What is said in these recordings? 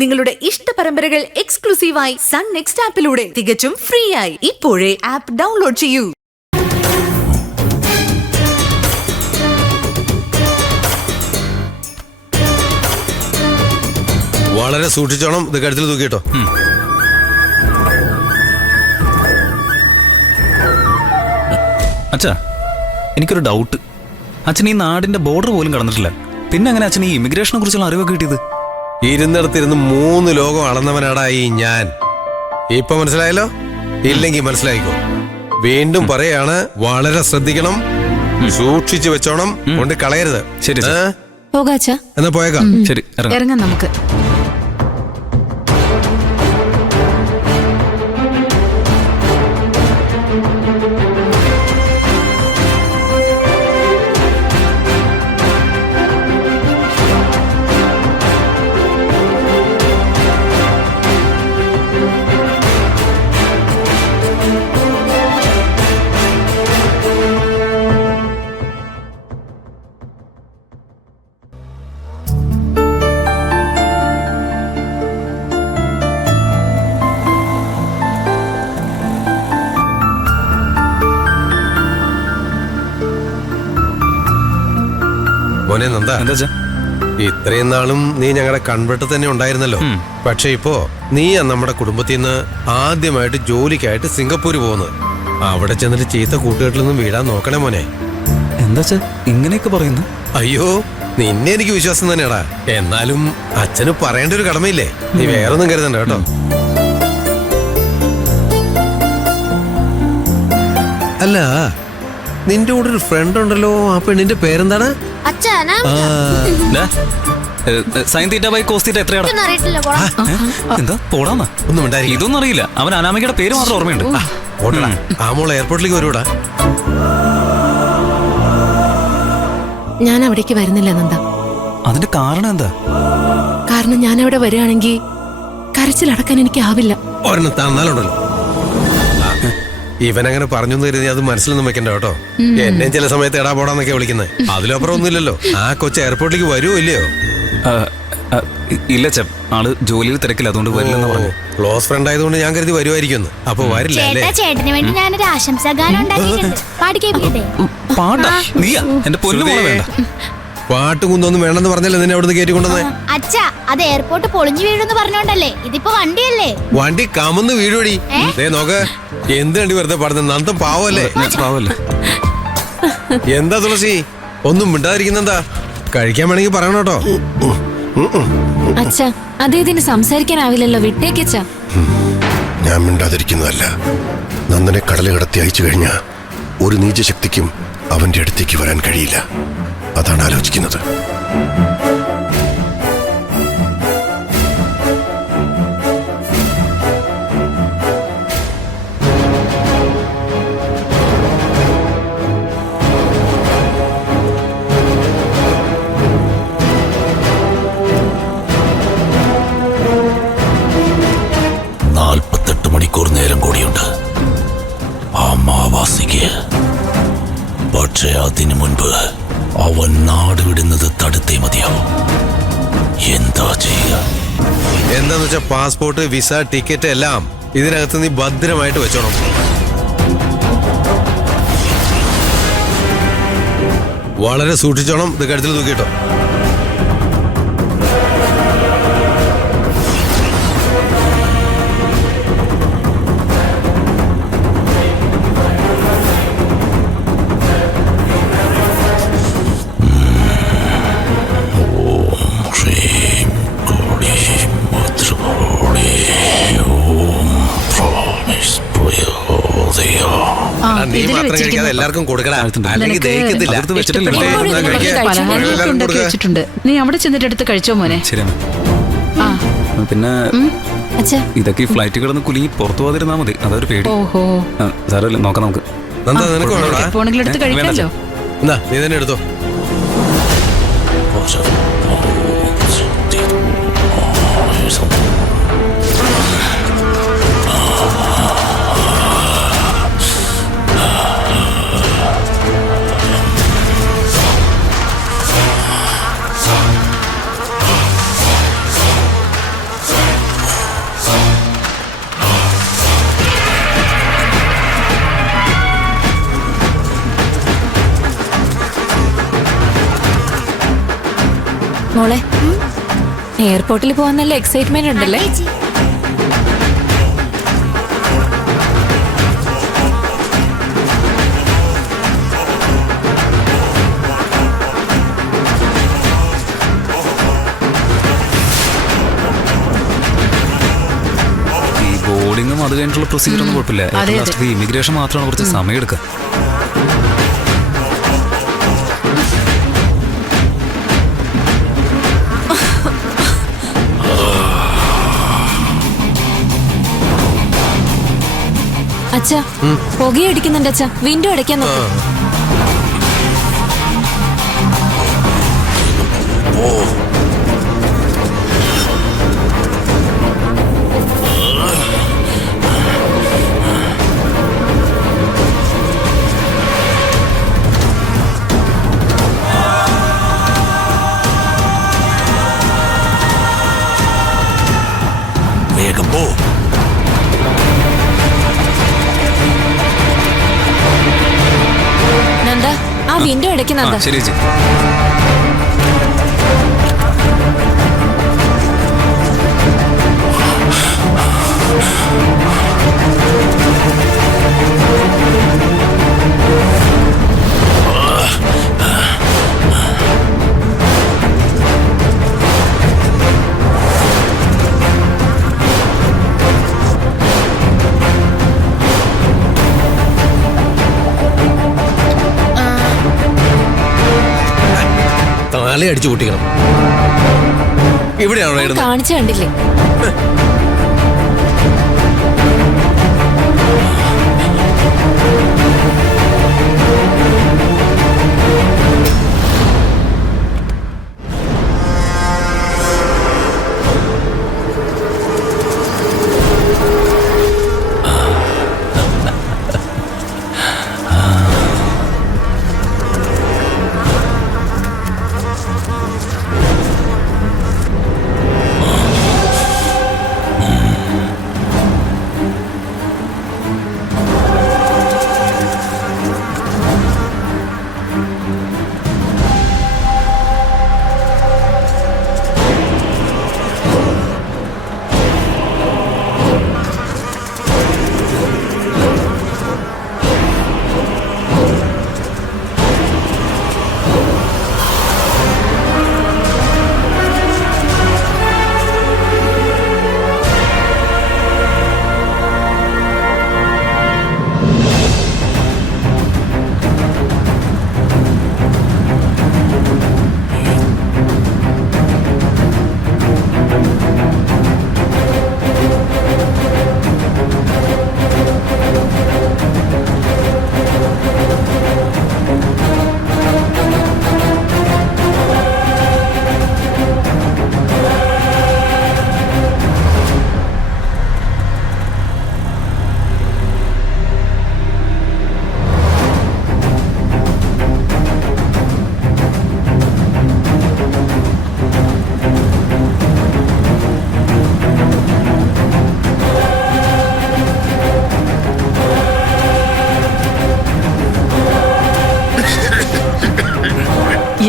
നിങ്ങളുടെ ഇഷ്ട പരമ്പരകൾ എക്സ്ക്ലൂസീവായി സൺ നെക്സ്റ്റ് ആപ്പിലൂടെ തികച്ചും ഫ്രീ ആയി. ഇപ്പോഴേ ആപ്പ് ഡൗൺലോഡ് ചെയ്യൂ. വളരെ സൂക്ഷിച്ചോണം, ഇത് കഴുത്തിൽ തൂക്കിട്ടോ. അച്ഛാ, എനിക്കൊരു ഡൗട്ട്. അച്ഛൻ ഈ നാടിന്റെ ബോർഡർ പോലും കടന്നിട്ടില്ല, പിന്നെ അങ്ങനെ അച്ഛൻ ഈ ഇമിഗ്രേഷനെ കുറിച്ചുള്ള അറിവൊക്കെ കിട്ടിയത്? ഇരുന്നിടത്തിരുന്ന് 3 ലോകം അളന്നവനാടായി ഞാൻ. ഇപ്പൊ മനസ്സിലായല്ലോ? ഇല്ലെങ്കിൽ മനസ്സിലായിക്കോ. വീണ്ടും പറയാണ്, വളരെ ശ്രദ്ധിക്കണം, സൂക്ഷിച്ചു വെച്ചോണം, കൊണ്ട് കളയരുത്. ശരി പോകാച്ചാ, എന്നാ പോയേക്കാം. ശരി, ഇറങ്ങാം നമുക്ക്. മോനെ നന്ദ, ഇത്രയും നാളും നീ ഞങ്ങളുടെ കൺവെട്ട് തന്നെ ഉണ്ടായിരുന്നല്ലോ. പക്ഷെ ഇപ്പോ നീ നമ്മുടെ കുടുംബത്തിൽ നിന്ന് ആദ്യമായിട്ട് ജോലിക്കായിട്ട് സിംഗപ്പൂര് പോകുന്നത്. അവിടെ ചെന്നിട്ട് ചീത്ത കൂട്ടുകെട്ടിലൊന്നും വീഴാൻ നോക്കണേ മോനെ. എന്താ ഇങ്ങനെയൊക്കെ പറയുന്നു? അയ്യോ, നിന്നെ എനിക്ക് വിശ്വാസം തന്നെയാടാ. എന്നാലും അച്ഛന് പറയേണ്ട ഒരു കടമയില്ലേ, നീ വേറൊന്നും കരുതണ്ട കേട്ടോ. അല്ല, നിന്റെ കൂടെ ഒരു ഫ്രണ്ട് ഉണ്ടല്ലോ, ആ പെണ്ണിന്റെ പേരെന്താണ്? എന്താ പോടാന്നാ? ഒന്നും ഉണ്ടായി, ഇതൊന്നും അറിയില്ല. അവൻ അനാമികയുടെ പേര് മാത്രം ഓർമ്മയുണ്ട്. ആ മോള് എയർപോർട്ടിലേക്ക് വരൂടാ. ഞാൻ അവിടേക്ക് വരുന്നില്ല നന്ദ. അതിന്റെ കാരണം എന്താ? കാരണം ഞാൻ അവിടെ വരികയാണെങ്കിൽ കരച്ചിലടക്കാൻ എനിക്ക് ആവില്ല. ഒരെണ്ണം തന്നാലുണ്ടല്ലോ. ഇവനങ്ങനെ പറഞ്ഞു കരുതി അത് മനസ്സിലൊന്നും വെക്കണ്ട കേട്ടോ. എന്നെ ചില സമയത്ത് എടാ പോടാന്നൊക്കെ വിളിക്കുന്നത്. അതിലപ്പുറം ഒന്നുമില്ലല്ലോ. ആ കൊച്ചു എയർപോർട്ടിലേക്ക് വരുമോ ഇല്ലയോ? ഇല്ല ചെ, ആള് ജോലിയിൽ തിരക്കില്ല, അതുകൊണ്ട് വരില്ലെന്ന് പറഞ്ഞു. ക്ലോസ് ഫ്രണ്ട് ആയതുകൊണ്ട് ഞാൻ കരുതി വരുമായിരിക്കും. അപ്പൊ വരില്ല അല്ലേ? ചേട്ടന് വേണ്ടി ഞാനൊരു ആശംസാഗാനം ഉണ്ടാക്കിയിട്ടുണ്ട്. പാടി കേൾപ്പിക്കട്ടെ? പാടാ നീയാ എന്റെ പൊന്നു മോളെ. വേണ്ട, പാട്ട് കുന്നൊന്നും വേണമെന്ന് പറഞ്ഞല്ലേ നിന്നെ അവിടുന്ന് കയറ്റി കൊണ്ടുവന്നേ? അച്ഛാ, അത് എയർപോർട്ട് പൊളിഞ്ഞു വീഴുന്ന് പറഞ്ഞോണ്ടല്ലേ. ഇതിപ്പോ വണ്ടിയല്ലേ? വണ്ടി കമന്ന് വീഴുവടി. നോക്ക്, എന്ത് വണ്ടി വെറുതെ പാടുന്നത്? നന്ദം പാവല്ലേ? പാവല്ലേ? എന്താ തുളസി ഒന്നും മിണ്ടാതിരിക്കുന്നെന്താ? കഴിക്കാൻ വേണമെങ്കിൽ പറയണം കേട്ടോ. അച്ഛാ, അദ്ദേഹത്തിന് സംസാരിക്കാനാവില്ലല്ലോ, വിട്ടേക്കച്ചാ. ഞാൻ മിണ്ടാതിരിക്കുന്നതല്ല. നന്ദനെ കടല് കടത്തി അയച്ചു കഴിഞ്ഞാൽ ഒരു നീചശക്തിക്കും അവന്റെ അടുത്തേക്ക് വരാൻ കഴിയില്ല. അതാണ് ആലോചിക്കുന്നത്. പക്ഷേ അതിനു മുൻപ് അവൻ നാട് വിടുന്നത് തടുത്തേ മതിയാവും. എന്താ ചെയ്യുക? എന്താന്ന് വെച്ചാ പാസ്പോർട്ട്, വിസ, ടിക്കറ്റ് എല്ലാം ഇതിനകത്ത് നീ ഭദ്രമായിട്ട് വെച്ചോണം. വളരെ സൂക്ഷിച്ചോണം, ഇത് കഴുത്തിൽ തൂക്കിട്ടോ. നീ മാത്രം കഴിക്കാതെ എല്ലാവർക്കും കൊടുക്കടാ, അല്ലെങ്കിൽ ദഹിക്കത്തില്ല. നീ അവിടെ ചെന്നിട്ട് എടുത്ത് കഴിച്ചോ മോനെ. ശരി. പിന്നെ ഇതൊക്കെ ഈ ഫ്ലൈറ്റ് കിടന്ന് കുലുങ്ങി പുറത്തു പോകാതിരുന്നാ മതി, അതൊരു പേടി. സാരമില്ല, നോക്കാം നമുക്ക്. നിനക്ക് വേണോടാ? എടുത്ത് കഴിക്കാമല്ലോ. എന്നാ നീ തന്നെ എടുത്തോ. മോളെ എയർപോർട്ടിൽ പോകാൻ നല്ല എക്സൈറ്റ്മെന്റ് ഉണ്ടല്ലേ? ചേച്ചി ഈ ബോർഡിങ്ങും അത് കഴിഞ്ഞിട്ടുള്ള പ്രൊസീജിയർ ഒന്നും കുഴപ്പമില്ല. ലാസ്റ്റ് ഇമിഗ്രേഷൻ മാത്രമാണ് കുറച്ച് സമയം എടുക്കുക. അച്ഛാ പുകയടിക്കുന്നുണ്ട് അച്ഛാ. വിൻഡോ അടയ്ക്കാൻ നോക്ക്. വേഗം പോ. നന്ദ ആ വിൻഡോ അടയ്ക്കുന്നുണ്ട്. ശരി ചേച്ചി. തല അടിച്ചു പൊട്ടിക്കണം. ഇവിടെയാണോ ഇടുന്നത്? കാണിച്ചു കണ്ടില്ലേ?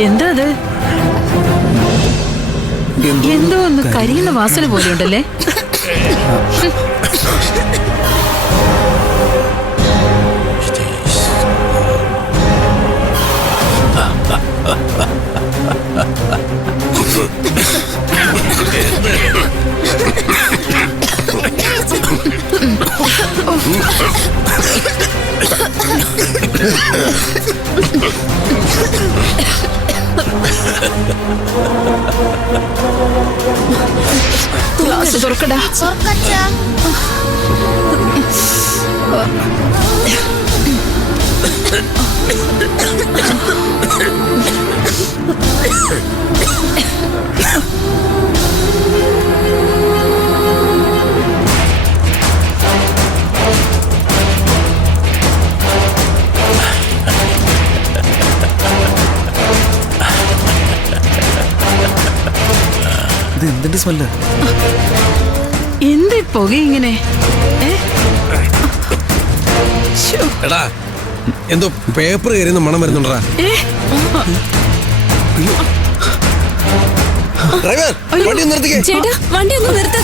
എന്താ അത്? എന്തോ ഒന്ന് കരിയുന്ന വാസന പോലെ ഉണ്ടല്ലേ? ഗ്ലാസ് തുറക്കടാ. തുറക്കച്ചാ. ഇത് എന്തിന്റെ സ്മെല്ല്? എന്ത് പുക ഇങ്ങനെ? എടാ എന്തോ പേപ്പർ കയറിയുന്ന മണം വരുന്നുണ്ടാ. ഡ്രൈവർ വണ്ടി നിർത്തിക്കേ. ചേട്ടാ വണ്ടി ഒന്ന് നിർത്ത്.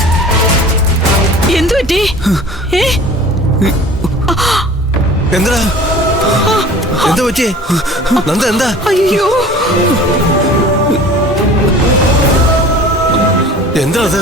എന്തു പറ്റി? എന്താ എന്താ പറ്റിയേ നന്ദ? എന്താ? അയ്യോ, എന്താ അത്?